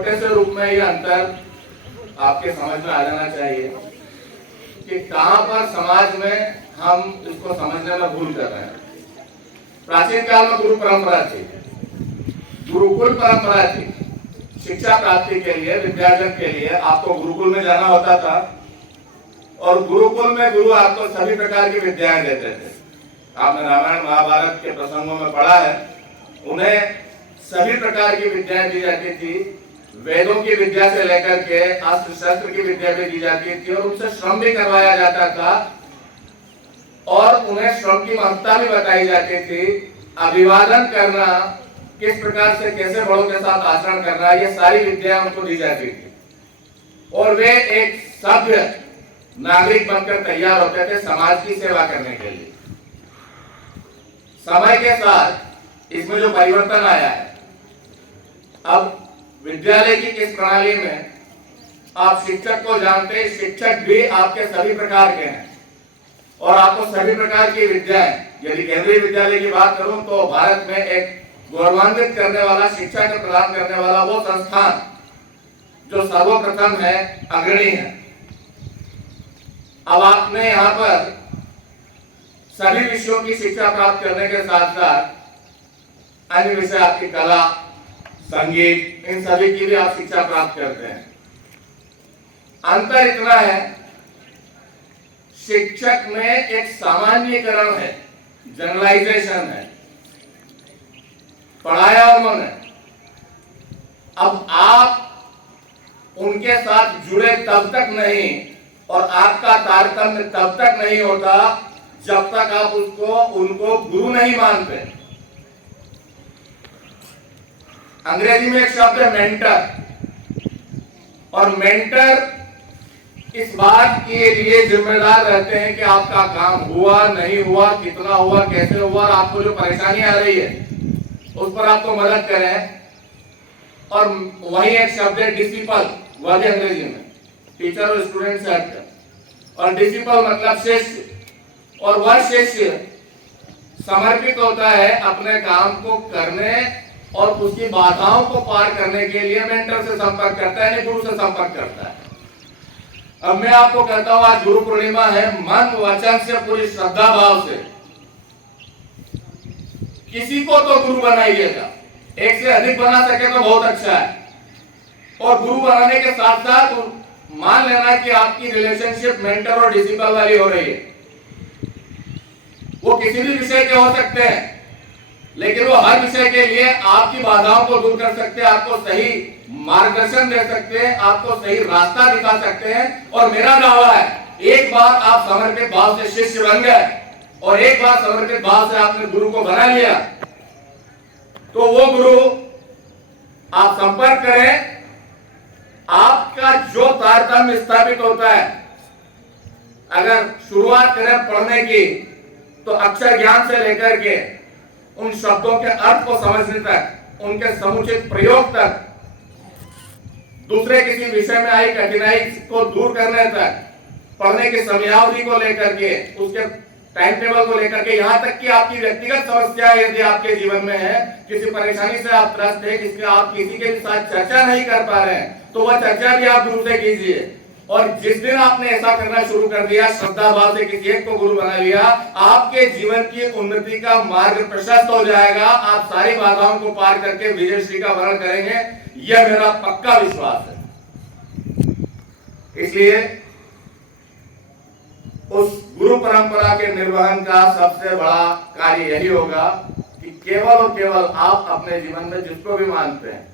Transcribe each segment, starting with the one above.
छोटे से रूप में ये अंतर आपके समझ में आ जाना चाहिए कि कहां पर समाज में हम इसको समझने में भूल कर रहे हैं। प्राचीन काल में गुरु परंपरा थी, गुरुकुल परंपरा थी। शिक्षा प्राप्ति के लिए, विद्यार्जन के लिए आपको गुरुकुल में जाना होता था और गुरुकुल में गुरु आपको सभी प्रकार की विद्याएं देते थे। आपने रामायण महाभारत के प्रसंगों में पढ़ा है, उन्हें सभी प्रकार की विद्याएं दी जाती थी। वेदों की विद्या से लेकर के अस्त्र शस्त्र की विद्या भी दी जाती थी और उनसे श्रम भी करवाया जाता था और उन्हें श्रम की महत्ता भी बताई जाती थी। अभिवादन करना, किस प्रकार से कैसे बड़ों के साथ आचरण करना, ये सारी विद्या उनको दी जाती थी और वे एक सभ्य नागरिक बनकर तैयार होते थे समाज की सेवा करने के लिए। समय के साथ इसमें जो परिवर्तन आया है, अब विद्यालय की इस प्रणाली में आप शिक्षक को जानते हैं, शिक्षक भी आपके सभी प्रकार के हैं और आपको सभी प्रकार की विद्याएं, यदि केंद्रीय विद्यालय की बात करूं तो भारत में एक गौरवान्वित करने वाला, शिक्षा को प्रदान करने वाला वो संस्थान जो सर्वप्रथम है, अग्रणी है। अब आपने यहाँ पर सभी विषयों की शिक्षा प्राप्त करने के साथ साथ अन्य विषय, आपकी कला, संगीत, इन सभी की भी आप शिक्षा प्राप्त करते हैं। अंतर इतना है, शिक्षक में एक सामान्यीकरण है, जनरलाइजेशन है, पढ़ाया उन्होंने। अब आप उनके साथ जुड़े तब तक नहीं और आपका तारतम्य तब तक नहीं होता जब तक आप उनको गुरु नहीं मानते। अंग्रेजी में एक शब्द है मेंटर, और मेंटर इस बात के लिए जिम्मेदार रहते हैं कि आपका काम हुआ नहीं हुआ, कितना हुआ, कैसे हुआ, और आपको जो परेशानी आ रही है उस पर आपको मदद करें। और वही एक शब्द है डिसिपल, वह भी अंग्रेजी में, टीचर और स्टूडेंट से हटकर। और डिसिपल मतलब शिष्य, और वह शिष्य समर्पित होता है अपने काम को करने और उसकी बाधाओं को पार करने के लिए मेंटर से संपर्क करता है, गुरु से संपर्क करता है। अब मैं आपको कहता हूं, आज गुरु पूर्णिमा है, मन वचन से, पूरी श्रद्धा भाव से किसी को तो गुरु बनाइएगा। एक से अधिक बना सके तो बहुत अच्छा है। और गुरु बनाने के साथ साथ मान लेना कि आपकी रिलेशनशिप मेंटर और डिसिपल वाली हो रही है। वो किसी भी विषय के हो सकते हैं, लेकिन वो हर विषय के लिए आपकी बाधाओं को दूर कर सकते हैं, आपको सही मार्गदर्शन दे सकते हैं, आपको सही रास्ता दिखा सकते हैं। और मेरा दावा है, एक बार आप समर्पित भाव से शिष्य बन गए और एक बार समर्पित भाव से आपने गुरु को बना लिया, तो वो गुरु आप संपर्क करें, आपका जो तारतम्य स्थापित होता है, अगर शुरुआत करें पढ़ने की तो अक्षर ज्ञान से लेकर के उन शब्दों के अर्थ को समझने तक, उनके समुचित प्रयोग तक, दूसरे किसी विषय में आई कठिनाई को दूर करने तक, पढ़ने की समयावधि को लेकर के, उसके टाइम टेबल को लेकर के, यहाँ तक कि आपकी व्यक्तिगत समस्या यदि आपके जीवन में है, किसी परेशानी से आप त्रस्त है, जिसके आप किसी के साथ चर्चा नहीं कर पा रहे हैं, तो वह चर्चा भी आप गुरु से कीजिए। और जिस दिन आपने ऐसा करना शुरू कर दिया, श्रद्धा भाव से किसी एक को गुरु बना लिया, आपके जीवन की उन्नति का मार्ग प्रशस्त हो जाएगा। आप सारी बाधाओं को पार करके विजयश्री का वर्ण करेंगे, यह मेरा पक्का विश्वास है। इसलिए उस गुरु परंपरा के निर्वहन का सबसे बड़ा कार्य यही होगा कि केवल और केवल आप अपने जीवन में जिसको भी मानते हैं,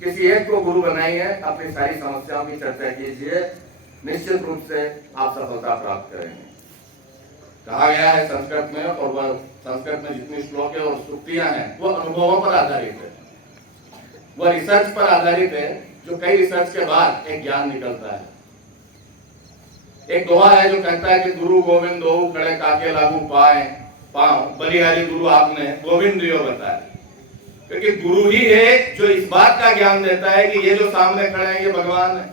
किसी एक को गुरु बनाइए, अपनी सारी समस्याओं की चर्चा कीजिए, निश्चित रूप से आप सफलता प्राप्त करेंगे। कहा गया है संस्कृत में, और वह संस्कृत में जितनी श्लोक है और सूक्तियां हैं वो अनुभवों पर आधारित है, वह रिसर्च पर आधारित है, जो कई रिसर्च के बाद एक ज्ञान निकलता है। एक दोहा है जो कहता है कि गुरु गोविंद हो खड़े काके लागू पाए पांव, बलिहारी गुरु आपने गोविंद दियो बताया। क्योंकि गुरु ही है जो इस बात का ज्ञान देता है कि ये जो सामने खड़े हैं ये भगवान है।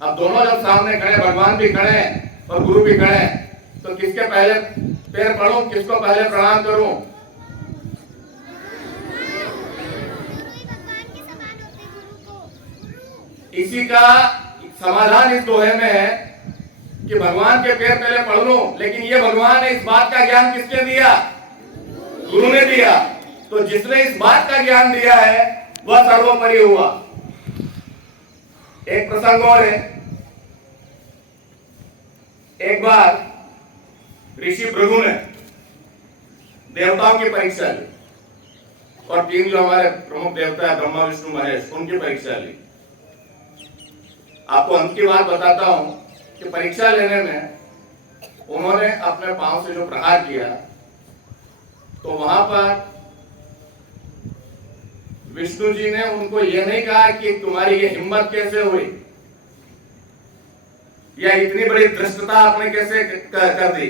अब दोनों जब सामने खड़े, भगवान भी खड़े हैं और गुरु भी खड़े हैं, तो किसके पहले पैर पड़ूं, किसको पहले प्रणाम करूं? इसी का समाधान इस दोहे में है कि भगवान के पैर पहले पढ़ लो, लेकिन ये भगवान ने इस बात का ज्ञान किसने दिया? गुरु ने दिया। तो जिसने इस बात का ज्ञान दिया है वह सर्वोपरि हुआ। एक प्रसंग और है। एक बार ऋषि भृगु ने देवताओं की परीक्षा ली और तीन जो हमारे प्रमुख देवता है ब्रह्मा विष्णु महेश, उनकी परीक्षा ली। आपको अंत की बात बताता हूं कि परीक्षा लेने में उन्होंने अपने पांव से जो प्रहार किया तो वहां पर विष्णु जी ने उनको यह नहीं कहा कि तुम्हारी ये हिम्मत कैसे हुई या इतनी बड़ी धृष्टता आपने कैसे कर दी।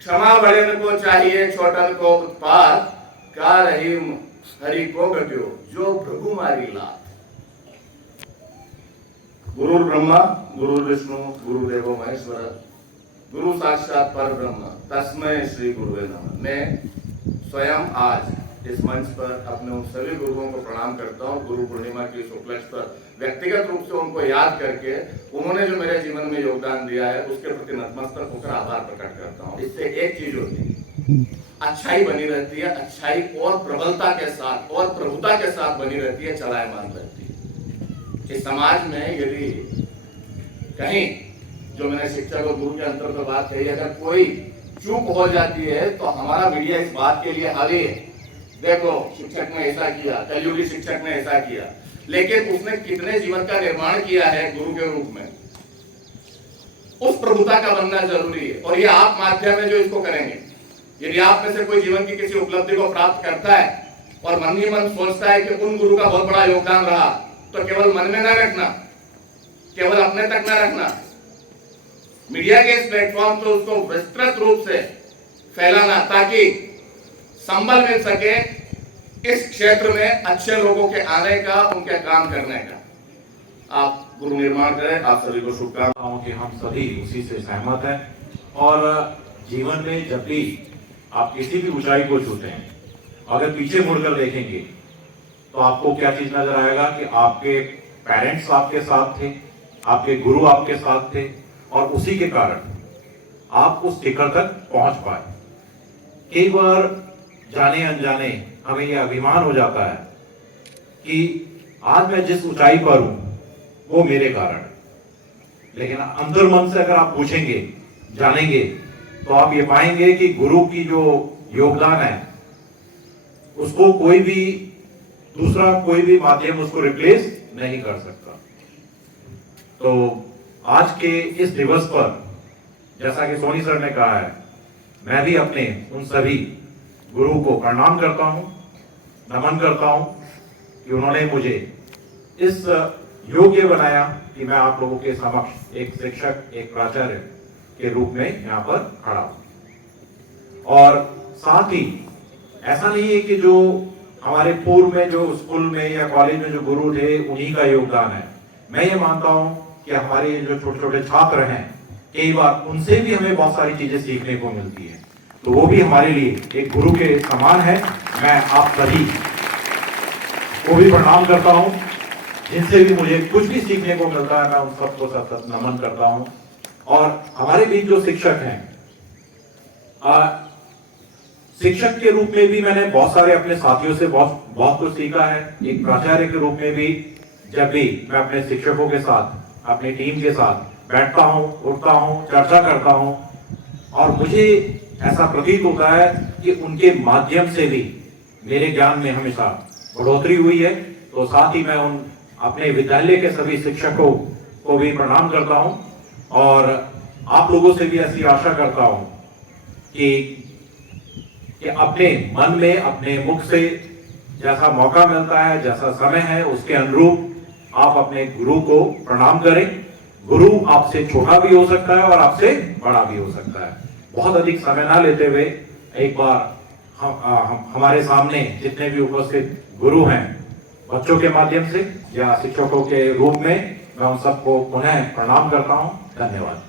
क्षमा बड़े को चाहिए छोटल को उत्पाद, का रहीम हरि को गट्यो जो भृगु मारी लात। गुरु ब्रह्मा गुरु विष्णु गुरुदेवो महेश्वर गुरु साक्षात पर ब्रह्म तस्मै श्री गुरुवे नमः। मैं स्वयं आज इस मंच पर अपने उन सभी गुरुओं को प्रणाम करता हूँ। गुरु पूर्णिमा के इस उपलक्ष्य पर व्यक्तिगत रूप से उनको याद करके उन्होंने जो मेरे जीवन में योगदान दिया है उसके प्रति नतमस्तक होकर आभार प्रकट करता हूँ। इससे एक चीज होती है, अच्छाई बनी रहती है, अच्छाई और प्रबलता के साथ और प्रभुता के साथ बनी रहती है, चलायमान रहती है। इस समाज में यदि कहीं जो मैंने शिक्षक और गुरु के अंतर पर बात कही, अगर कोई चूक हो जाती है तो हमारा मीडिया इस बात के लिए हावी है। देखो शिक्षक ने ऐसा किया, कलयुगी शिक्षक ने ऐसा किया, लेकिन उसने कितने जीवन का निर्माण किया है गुरु के रूप में, उस प्रभुता का बनना जरूरी है। और ये आप माध्यम में जो इसको करेंगे, यदि आप में से कोई जीवन की किसी उपलब्धि को प्राप्त करता है और मन ही मन सोचता है कि उन गुरु का बहुत बड़ा योगदान रहा, तो केवल मन में ना रखना, केवल अपने तक ना रखना, मीडिया के इस प्लेटफॉर्म पर उसको विस्तृत रूप से फैलाना ताकि संबल मिल सके इस क्षेत्र में अच्छे लोगों के आने का, उनके काम करने का। आप गुरु निर्माण करें। आप सभी को शुभकामनाएं कि हम सभी उसी से सहमत हैं। और जीवन में जब भी आप किसी भी ऊंचाई को छूते हैं, अगर पीछे मुड़कर देखेंगे तो आपको क्या चीज नजर आएगा कि आपके पेरेंट्स आपके साथ थे, आपके गुरु आपके साथ थे और उसी के कारण आप उस शिखर तक पहुंच पाए। कई बार जाने अनजाने हमें यह अभिमान हो जाता है कि आज मैं जिस ऊंचाई पर हूं वो मेरे कारण, लेकिन अंतर मन से अगर आप पूछेंगे, जानेंगे, तो आप ये पाएंगे कि गुरु की जो योगदान है उसको कोई भी दूसरा कोई भी माध्यम उसको रिप्लेस नहीं कर सकता। तो आज के इस दिवस पर जैसा कि सोनी सर ने कहा है, मैं भी अपने उन सभी गुरु को प्रणाम करता हूं, नमन करता हूं कि उन्होंने मुझे इस योग्य बनाया कि मैं आप लोगों के समक्ष एक शिक्षक, एक प्राचार्य के रूप में यहाँ पर खड़ा हूं। और साथ ही ऐसा नहीं है कि जो हमारे पूर्व में जो स्कूल में या कॉलेज में जो गुरु थे उन्हीं का योगदान है। मैं ये मानता हूं कि हमारे जो छोटे छोटे छात्र हैं, कई बार उनसे भी हमें बहुत सारी चीजें सीखने को मिलती है, तो वो भी हमारे लिए एक गुरु के समान है। मैं आप सभी को भी प्रणाम करता हूं, जिनसे भी मुझे कुछ भी सीखने को मिलता है मैं उन सबको सतत नमन करता हूं। और हमारे बीच जो शिक्षक हैं, शिक्षक के रूप में भी मैंने बहुत सारे अपने साथियों से बहुत कुछ सीखा है। एक प्राचार्य के रूप में भी जब भी मैं अपने शिक्षकों के साथ, अपनी टीम के साथ बैठता हूं, उठता हूं, चर्चा करता हूं, और मुझे ऐसा प्रतीत होता है कि उनके माध्यम से भी मेरे ज्ञान में हमेशा बढ़ोतरी हुई है। तो साथ ही मैं उन अपने विद्यालय के सभी शिक्षकों को भी प्रणाम करता हूं और आप लोगों से भी ऐसी आशा करता हूं कि अपने मन में, अपने मुख से जैसा मौका मिलता है, जैसा समय है, उसके अनुरूप आप अपने गुरु को प्रणाम करें। गुरु आपसे छोटा भी हो सकता है और आपसे बड़ा भी हो सकता है। बहुत अधिक समय ना लेते हुए एक बार हमारे सामने जितने भी उपस्थित गुरु हैं, बच्चों के माध्यम से या शिक्षकों के रूप में, मैं उन सबको पुनः प्रणाम करता हूं। धन्यवाद।